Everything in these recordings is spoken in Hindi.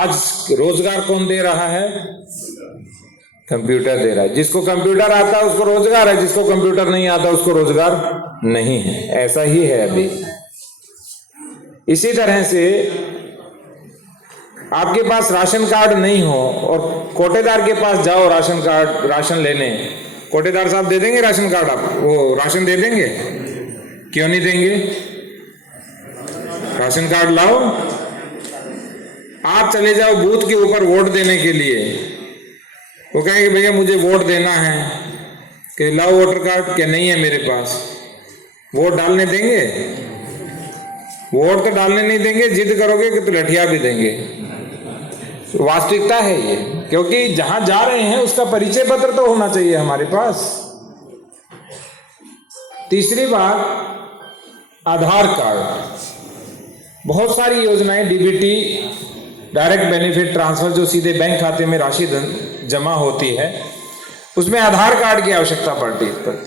आज रोजगार कौन दे रहा है? कंप्यूटर दे रहा है। जिसको कंप्यूटर आता है उसको रोजगार है, जिसको कंप्यूटर नहीं आता उसको रोजगार नहीं है। ऐसा ही है अभी। इसी तरह से आपके पास राशन कार्ड नहीं हो और कोटेदार के पास जाओ राशन लेने, कोटेदार साहब दे देंगे राशन कार्ड? आप वो राशन दे देंगे? क्यों नहीं देंगे? राशन कार्ड लाओ। आप चले जाओ बूथ के ऊपर वोट देने के लिए, वो कहेंगे भैया मुझे वोट देना है, कि लाओ वोटर कार्ड। क्या नहीं है मेरे पास? वोट डालने देंगे? वोट तो डालने नहीं देंगे। जिद करोगे कि तो लठिया भी देंगे। वास्तविकता है ये, क्योंकि जहां जा रहे हैं उसका परिचय पत्र तो होना चाहिए हमारे पास। तीसरी बात, आधार कार्ड। बहुत सारी योजनाएं, डीबीटी, डायरेक्ट बेनिफिट ट्रांसफर, जो सीधे बैंक खाते में राशि जमा होती है, उसमें आधार कार्ड की आवश्यकता पड़ती है।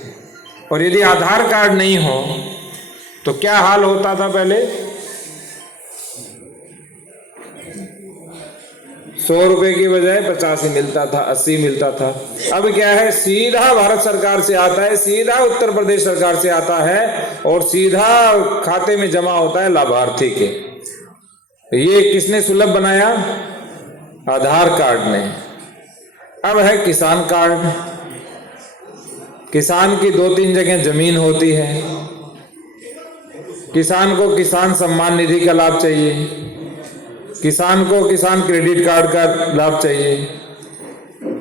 और यदि आधार कार्ड नहीं हो तो क्या हाल होता था? पहले 100 रुपए की बजाय 50 ही मिलता था, 80 मिलता था। अब क्या है? सीधा भारत सरकार से आता है, सीधा उत्तर प्रदेश सरकार से आता है और सीधा खाते में जमा होता है लाभार्थी के। ये किसने सुलभ बनाया? आधार कार्ड ने। अब है किसान कार्ड। किसान की 2-3 जगह जमीन होती है। किसान को किसान सम्मान निधि का लाभ चाहिए, किसान को किसान क्रेडिट कार्ड का लाभ चाहिए,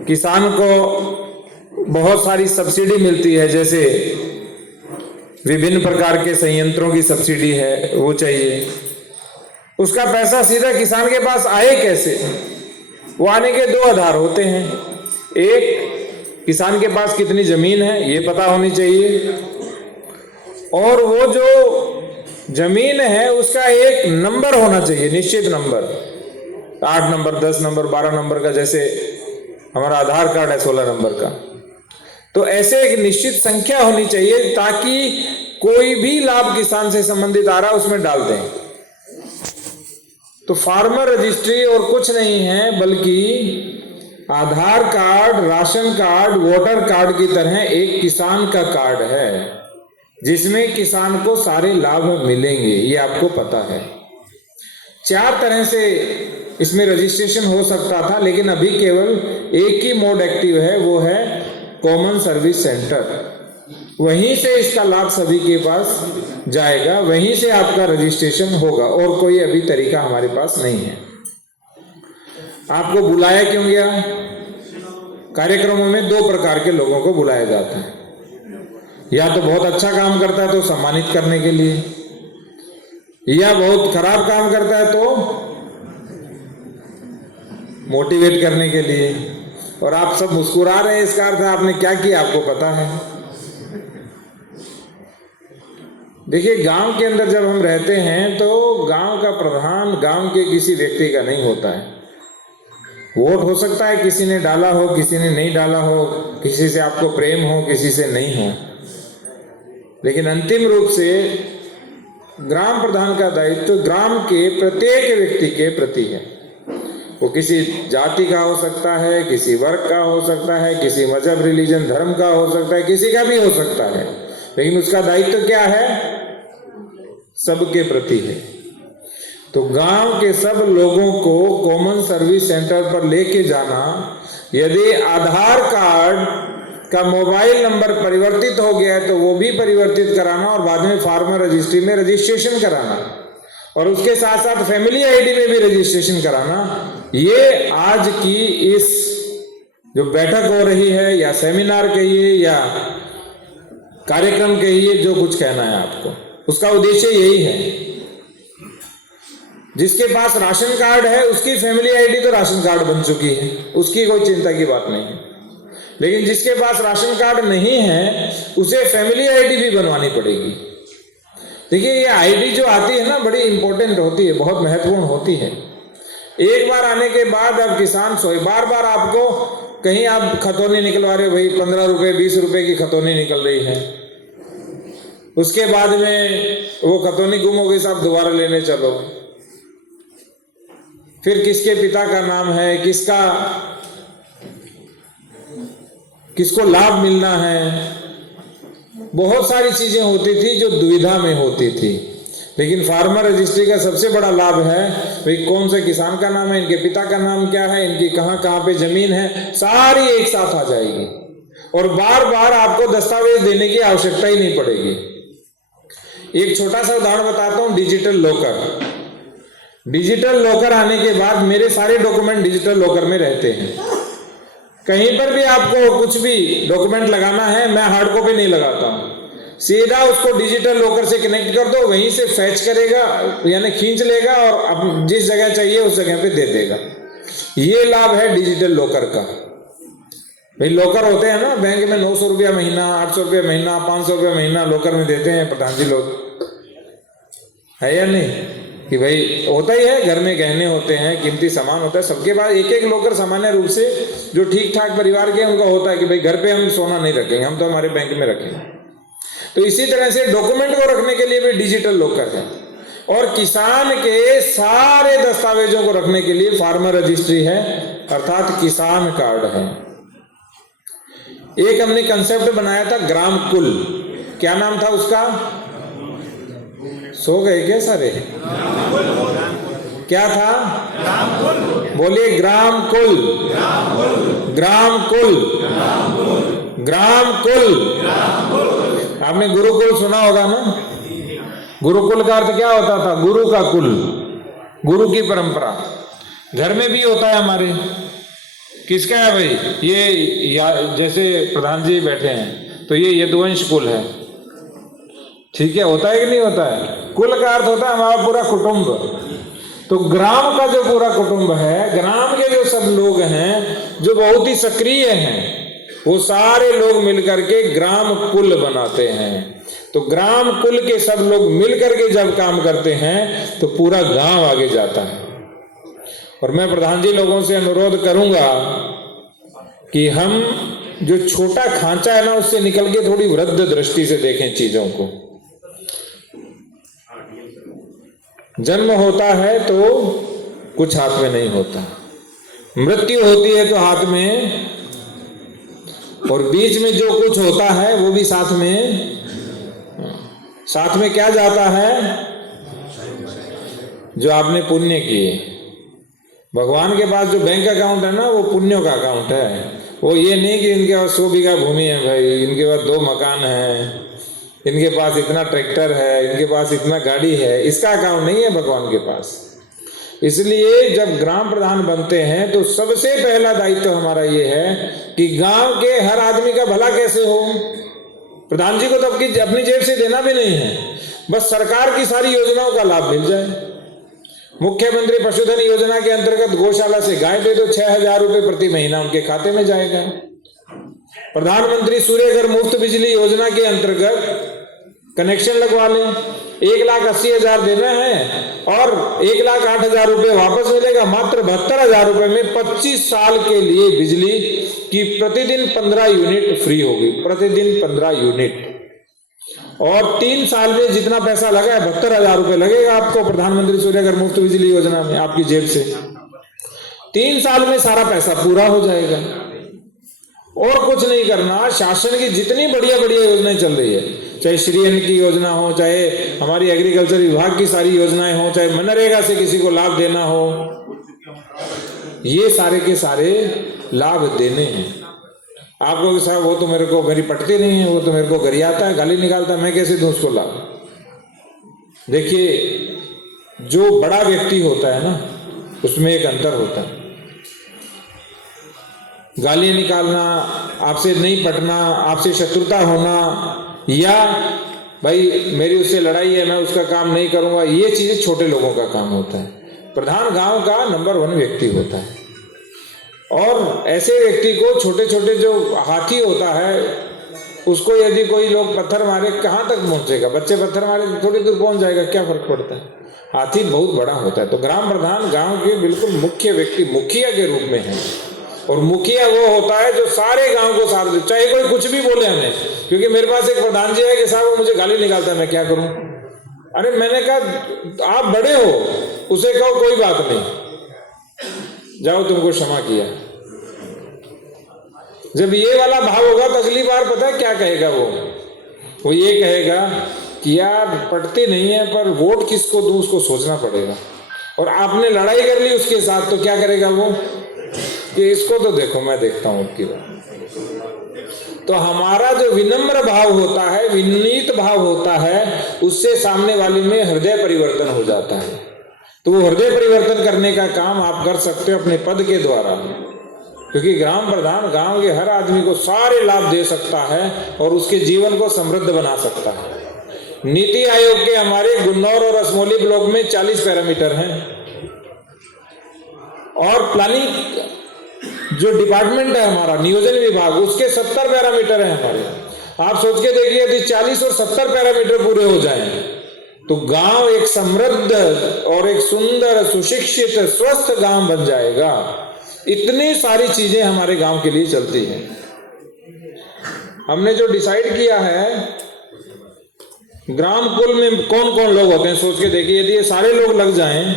किसान को बहुत सारी सब्सिडी मिलती है, जैसे विभिन्न प्रकार के संयंत्रों की सब्सिडी है, वो चाहिए। उसका पैसा सीधा किसान के पास आए कैसे? वो आने के 2 आधार होते हैं। एक, किसान के पास कितनी जमीन है ये पता होनी चाहिए, और वो जो जमीन है उसका एक नंबर होना चाहिए, निश्चित नंबर, 8 नंबर, 10 नंबर, 12 नंबर का, जैसे हमारा आधार कार्ड है 16 नंबर का। तो ऐसे एक निश्चित संख्या होनी चाहिए ताकि कोई भी लाभ किसान से संबंधित आ रहा है उसमें डाल दें। तो फार्मर रजिस्ट्री और कुछ नहीं है बल्कि Aadhaar card, ration card, voter card की तरह एक किसान का कार्ड है, जिसमें किसान को सारे लाभ मिलेंगे। ये आपको पता है। 4 तरह से इसमें रजिस्ट्रेशन हो सकता था, लेकिन अभी केवल एक ही मोड एक्टिव है, वो है कॉमन सर्विस सेंटर। वहीं से इसका लाभ सभी के पास जाएगा, वहीं से आपका रजिस्ट्रेशन होगा, और कोई अभी तरीका हमारे पास नहीं है। आपको बुलाया क्यों गया? कार्यक्रमों में 2 प्रकार के लोगों को बुलाया जाता है। या तो बहुत अच्छा काम करता है तो सम्मानित करने के लिए, या बहुत खराब काम करता है तो मोटिवेट करने के लिए। और आप सब मुस्कुरा रहे हैं, इसका अर्थ आपने क्या किया आपको पता है। देखिए, गांव के अंदर जब हम रहते हैं तो गांव का प्रधान गांव के किसी व्यक्ति का नहीं होता है। वोट हो सकता है किसी ने डाला हो, किसी ने नहीं डाला हो, किसी से आपको प्रेम हो, किसी से नहीं हो, लेकिन अंतिम रूप से ग्राम प्रधान का दायित्व ग्राम के प्रत्येक व्यक्ति के प्रति है। वो किसी जाति का हो सकता है, किसी वर्ग का हो सकता है, किसी मजहब, रिलीजन, धर्म का हो सकता है, किसी का भी हो सकता है, लेकिन उसका दायित्व क्या है? सबके प्रति है। तो गांव के सब लोगों को कॉमन सर्विस सेंटर पर लेके जाना, यदि आधार कार्ड का मोबाइल नंबर परिवर्तित हो गया है तो वो भी परिवर्तित कराना, और बाद में फार्मर रजिस्ट्री में रजिस्ट्रेशन कराना, और उसके साथ साथ फैमिली आईडी में भी रजिस्ट्रेशन कराना। ये आज की इस जो बैठक हो रही है, या सेमिनार कहिए या कार्यक्रम कहिए, जो कुछ कहना है आपको, उसका उद्देश्य यही है। जिसके पास राशन कार्ड है उसकी फैमिली आईडी तो राशन कार्ड बन चुकी है, उसकी कोई चिंता की बात नहीं है। लेकिन जिसके पास राशन कार्ड नहीं है उसे फैमिली आईडी भी बनवानी पड़ेगी। देखिए, ये आईडी जो आती है ना, बड़ी इंपॉर्टेंट होती है, बहुत महत्वपूर्ण होती है। एक बार आने के बाद अब किसान बार बार आपको कहीं आप खतौनी निकलवा रहे हो, भाई 15 रुपए 20 रुपए की खतौनी निकल रही है, उसके बाद में वो खतौनी गुम हो गई, साहब दोबारा लेने चलो। फिर किसके पिता का नाम है, किसको लाभ मिलना है, बहुत सारी चीजें होती थी जो दुविधा में होती थी। लेकिन फार्मर रजिस्ट्री का सबसे बड़ा लाभ है भाई कौन से किसान का नाम है, इनके पिता का नाम क्या है, इनकी कहाँ कहाँ पे जमीन है, सारी एक साथ आ जाएगी और बार बार आपको दस्तावेज देने की आवश्यकता ही नहीं पड़ेगी। एक छोटा सा उदाहरण बताता हूँ, डिजिटल लॉकर। डिजिटल लॉकर आने के बाद मेरे सारे डॉक्यूमेंट डिजिटल लॉकर में रहते हैं। कहीं पर भी आपको कुछ भी डॉक्यूमेंट लगाना है, मैं हार्ड कॉपी नहीं लगाता हूँ, सीधा उसको डिजिटल लॉकर से कनेक्ट कर दो, वहीं से फैच करेगा यानी खींच लेगा और अब जिस जगह चाहिए उस जगह पे दे देगा। ये लाभ है डिजिटल लॉकर का। भाई लॉकर होते हैं ना बैंक में, 900 रुपया महीना, 800 रुपया महीना, 500 रुपया महीना लॉकर में देते हैं प्रधान जी लोग, है या नहीं? कि भाई होता ही है, घर में गहने होते हैं, कीमती सामान होता है, सबके पास एक एक लॉकर सामान्य रूप से जो ठीक ठाक परिवार के उनका होता है कि भाई घर पे हम सोना नहीं रखेंगे, हम तो हमारे बैंक में रखेंगे। तो इसी तरह से डॉक्यूमेंट को रखने के लिए भी डिजिटल लॉकर है और किसान के सारे दस्तावेजों को रखने के लिए फार्मर रजिस्ट्री है, अर्थात किसान कार्ड है। एक हमने कंसेप्ट बनाया था ग्राम कुल, क्या नाम था उसका? सो गए क्या सारे? क्या था? बोलिए ग्राम कुल, ग्राम कुल, ग्राम कुल। आपने गुरुकुल सुना होगा ना? गुरुकुल का अर्थ क्या होता था? गुरु का कुल, गुरु की परंपरा। घर में भी होता है हमारे। किसका है भाई? ये जैसे प्रधान जी बैठे हैं तो ये यदुवंश कुल है, ठीक है, होता है कि नहीं होता है? कुल का अर्थ होता है हमारा पूरा कुटुंब। तो ग्राम का जो पूरा कुटुंब है, ग्राम के जो सब लोग हैं जो बहुत ही सक्रिय हैं, वो सारे लोग मिलकर के ग्राम कुल बनाते हैं। तो ग्राम कुल के सब लोग मिलकर के जब काम करते हैं तो पूरा गांव आगे जाता है। और मैं प्रधान जी लोगों से अनुरोध करूंगा कि हम जो छोटा खांचा है ना उससे निकल के थोड़ी वृद्ध दृष्टि से देखें चीजों को। जन्म होता है तो कुछ हाथ में नहीं होता, मृत्यु होती है तो हाथ में, और बीच में जो कुछ होता है वो भी साथ में क्या जाता है? जो आपने पुण्य किए। भगवान के पास जो बैंक अकाउंट है ना वो पुण्यों का अकाउंट है। वो ये नहीं कि इनके पास 100 बीघा भूमि है भाई, इनके पास 2 मकान है, इनके पास इतना ट्रैक्टर है, इनके पास इतना गाड़ी है, इसका अकाउंट नहीं है भगवान के पास। इसलिए जब ग्राम प्रधान बनते हैं तो सबसे पहला दायित्व हमारा ये है कि गांव के हर आदमी का भला कैसे हो। प्रधान जी को तो अपनी जेब से देना भी नहीं है, बस सरकार की सारी योजनाओं का लाभ मिल जाए। मुख्यमंत्री पशुधन योजना के अंतर्गत गौशाला से गाय दे दो, 6,000 रुपए प्रति महीना उनके खाते में जाएगा। प्रधानमंत्री सूर्य घर मुफ्त बिजली योजना के अंतर्गत कनेक्शन लगवा लें, 1,80,000 देना है और 1,08,000 रुपए वापस मिलेगा। मात्र 72,000 रुपए में 25 साल के लिए बिजली की प्रतिदिन 15 यूनिट फ्री होगी, प्रतिदिन 15 यूनिट। और 3 साल में जितना पैसा लगा है 72,000 रुपए लगेगा आपको प्रधानमंत्री सूर्य घर मुफ्त बिजली योजना में आपकी जेब से। 3 साल में सारा पैसा पूरा हो जाएगा और कुछ नहीं करना। शासन की जितनी बढ़िया बढ़िया योजनाएं चल रही है, चाहे श्री अन्न की योजना हो, चाहे हमारी एग्रीकल्चर विभाग की सारी योजनाएं हो, चाहे मनरेगा से किसी को लाभ देना हो, ये सारे के सारे लाभ देने हैं आपको। साहब वो तो मेरे को मेरी पटती नहीं है, वो तो मेरे को गरियाता है, गाली निकालता है, मैं कैसे दूं उसको लाभ? देखिए जो बड़ा व्यक्ति होता है ना उसमें एक अंतर होता है। गालियां निकालना, आपसे नहीं पटना, आपसे शत्रुता होना, या भाई मेरी उससे लड़ाई है मैं उसका काम नहीं करूंगा, ये चीजें छोटे लोगों का काम होता है। प्रधान गांव का नंबर 1 व्यक्ति होता है और ऐसे व्यक्ति को छोटे छोटे जो हाथी होता है उसको यदि कोई लोग पत्थर मारे कहाँ तक पहुंचेगा? बच्चे पत्थर मारे थोड़ी दूर पहुंच जाएगा, क्या फर्क पड़ता है? हाथी बहुत बड़ा होता है। तो ग्राम प्रधान गांव के बिल्कुल मुख्य व्यक्ति मुखिया के रूप में है और मुखिया वो होता है जो सारे गांव को साथ दे, चाहे कोई कुछ भी बोले हमें। क्योंकि मेरे पास एक प्रधान जी है कि साहब वो मुझे गाली निकालता है, मैं क्या करूं? अरे मैंने कहा आप बड़े हो, उसे कहो कोई बात नहीं, जाओ तुमको क्षमा किया। जब ये वाला भाव होगा तो अगली बार पता है क्या कहेगा वो ये कहेगा कि यार पढ़ते नहीं है पर वोट किसको दूं उसको सोचना पड़ेगा। और आपने लड़ाई कर ली उसके साथ तो क्या करेगा वो कि इसको तो देखो मैं देखता हूं आपकी बात। तो हमारा जो विनम्र भाव होता है, विनीत भाव होता है, उससे सामने वाले में हृदय परिवर्तन हो जाता है। तो वो हृदय परिवर्तन करने का काम आप कर सकते हो अपने पद के द्वारा, क्योंकि ग्राम प्रधान गांव के हर आदमी को सारे लाभ दे सकता है और उसके जीवन को समृद्ध बना सकता है। नीति आयोग के हमारे गुन्नौर और असमोली ब्लॉक में 40 पैरामीटर हैं और प्लानिंग जो डिपार्टमेंट है हमारा नियोजन विभाग उसके 70 पैरामीटर हैं हमारे। आप सोच के देखिए यदि 40 और 70 पैरामीटर पूरे हो जाएं तो गांव एक समृद्ध और एक सुंदर सुशिक्षित स्वस्थ गांव बन जाएगा। इतनी सारी चीजें हमारे गांव के लिए चलती हैं। हमने जो डिसाइड किया है ग्राम कुल में कौन कौन लोग होते हैं सोच के देखिए, यदि ये सारे लोग लग जाएं,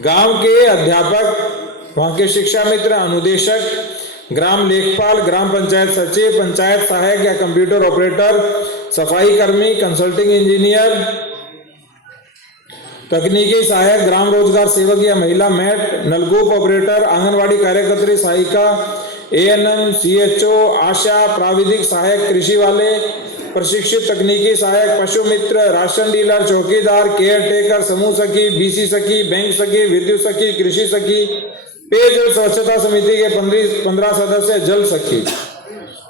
गांव के अध्यापक, वहां के शिक्षा मित्र, अनुदेशक, ग्राम लेखपाल, ग्राम पंचायत सचिव, पंचायत सहायक या कंप्यूटर ऑपरेटर, सफाई कर्मी, कंसल्टिंग इंजीनियर, तकनीकी सहायक, ग्राम रोजगार सेवक या महिला मैट, नलकूप ऑपरेटर, आंगनवाड़ी कार्यकर्त्री, सहायिका, एएनएम, सीएचओ, आशा, प्राविधिक सहायक, कृषि वाले, प्रशिक्षित तकनीकी सहायक, पशु मित्र, राशन डीलर, चौकीदार, केयर टेकर, समूह सखी, बीसी सखी, बैंक सखी, विद्युत सखी, कृषि सखी, पेयजल स्वच्छता समिति के 15 सदस्य, जल सखी।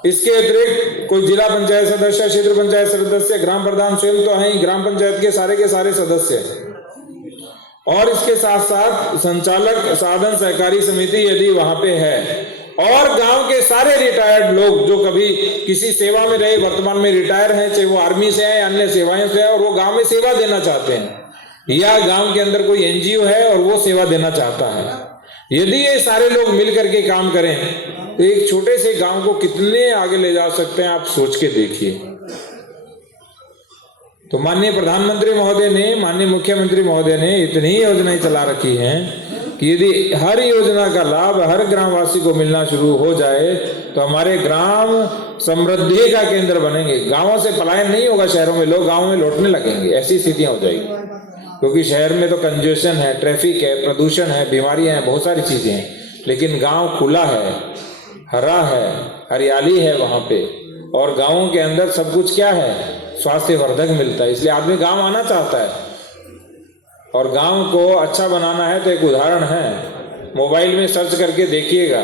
इसके अतिरिक्त कोई जिला पंचायत सदस्य, क्षेत्र पंचायत सदस्य, ग्राम प्रधान स्वयं तो हैं, ग्राम पंचायत के सारे सदस्य और इसके साथ साथ संचालक साधन सहकारी समिति यदि वहां पे है, और गांव के सारे रिटायर्ड लोग जो कभी किसी सेवा में रहे, वर्तमान में रिटायर हैं, चाहे वो आर्मी से है, अन्य सेवाएं से है और वो गांव में सेवा देना चाहते हैं, या गांव के अंदर कोई एनजीओ है और वो सेवा देना चाहता है, यदि ये सारे लोग मिल करके काम करें तो एक छोटे से गांव को कितने आगे ले जा सकते हैं आप सोच के देखिए। तो माननीय प्रधानमंत्री महोदय ने, माननीय मुख्यमंत्री महोदय ने इतनी योजनाएं चला रखी हैं कि यदि हर योजना का लाभ हर ग्रामवासी को मिलना शुरू हो जाए तो हमारे ग्राम समृद्धि का केंद्र बनेंगे। गांवों से पलायन नहीं होगा, शहरों में लोग गांवों में लौटने लगेंगे, ऐसी स्थितियां हो जाएगी, क्योंकि शहर में तो कंजेशन है, ट्रैफिक है, प्रदूषण है, बीमारियां हैं, बहुत सारी चीजें हैं, लेकिन गांव खुला है, हरा है, हरियाली है वहां पे, और गांवों के अंदर सब कुछ क्या है, स्वास्थ्यवर्धक मिलता है, इसलिए आदमी गांव आना चाहता है। और गांव को अच्छा बनाना है तो एक उदाहरण है, मोबाइल में सर्च करके देखिएगा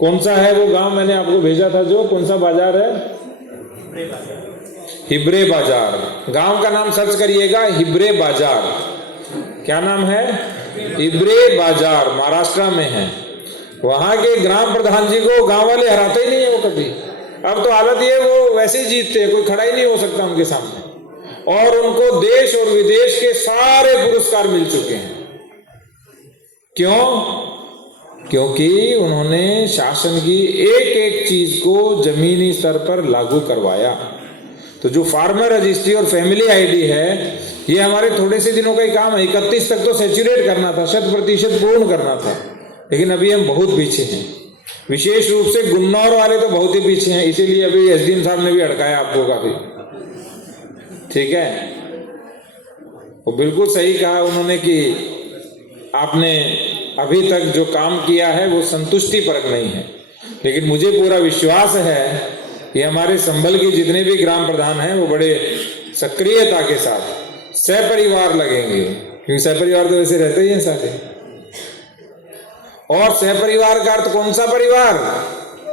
कौन सा है वो गांव मैंने आपको भेजा था, जो कौन सा बाजार है, हिब्रे बाजार। गांव का नाम सर्च करिएगा, हिब्रे बाजार। क्या नाम है, हिब्रे बाजार, महाराष्ट्र में है। वहां के ग्राम प्रधान जी को गांव वाले हराते ही नहीं है वो कभी। अब तो हालत ये वो वैसे ही जीतते हैं, कोई खड़ा ही नहीं हो सकता उनके सामने, और उनको देश और विदेश के सारे पुरस्कार मिल चुके हैं। क्यों? क्योंकि उन्होंने शासन की एक एक चीज को जमीनी स्तर पर लागू करवाया। तो जो फार्मर रजिस्ट्री और फैमिली आईडी है, ये हमारे थोड़े से दिनों का ही काम है। 31 तक तो सैचुरेट करना था, 100% पूर्ण करना था, लेकिन अभी हम बहुत पीछे हैं। विशेष रूप से गुन्नौर वाले तो बहुत ही पीछे हैं, इसीलिए अभी एसडीएम साहब ने भी अड़काया आपको काफी। ठीक है, वो बिल्कुल सही कहा उन्होंने कि आपने अभी तक जो काम किया है वो संतुष्टिपरक नहीं है, लेकिन मुझे पूरा विश्वास है कि हमारे संभल के जितने भी ग्राम प्रधान हैं वो बड़े सक्रियता के साथ सहपरिवार लगेंगे, क्योंकि सहपरिवार तो वैसे रहते ही हैं सारे। और सहपरिवार का अर्थ कौन सा परिवार?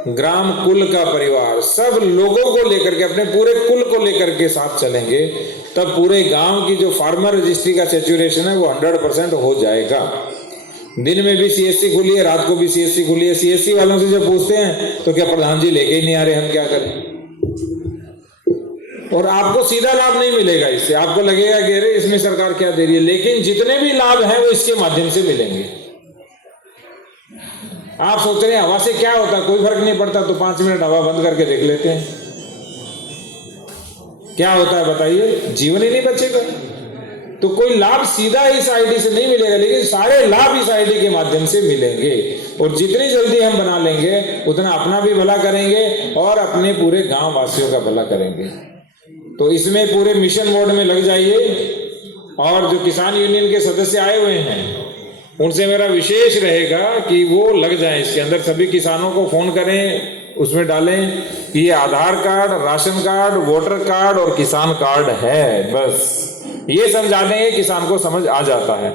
ग्राम कुल का परिवार। सब लोगों को लेकर के, अपने पूरे कुल को लेकर के साथ चलेंगे, तब पूरे गांव की जो फार्मर रजिस्ट्री का सैचुरेशन है वो 100% हो जाएगा। दिन में भी सीएससी खुली है, रात को भी सीएससी खुली है। सीएससी वालों से जब पूछते हैं तो क्या प्रधान जी लेके ही नहीं आ रहे, हम क्या करें? और आपको सीधा लाभ नहीं मिलेगा इससे, आपको लगेगा कि अरे इसमें सरकार क्या दे रही है, लेकिन जितने भी लाभ हैं वो इसके माध्यम से मिलेंगे। आप सोच रहे हैं हवा से क्या होता है, कोई फर्क नहीं पड़ता, तो 5 मिनट हवा बंद करके देख लेते हैं क्या होता है, बताइए। जीवन ही नहीं बचेगा। तो कोई लाभ सीधा इस आईडी से नहीं मिलेगा, लेकिन सारे लाभ इस आईडी के माध्यम से मिलेंगे। और जितनी जल्दी हम बना लेंगे उतना अपना भी भला करेंगे और अपने पूरे गांव वासियों का भला करेंगे। तो इसमें पूरे मिशन मोड में लग जाइए। और जो किसान यूनियन के सदस्य आए हुए हैं उनसे मेरा विशेष रहेगा कि वो लग जाएं इसके अंदर। सभी किसानों को फोन करें, उसमें डालें कि ये Aadhaar card, ration card, voter card और किसान कार्ड है। बस ये समझा देंगे, किसान को समझ आ जाता है।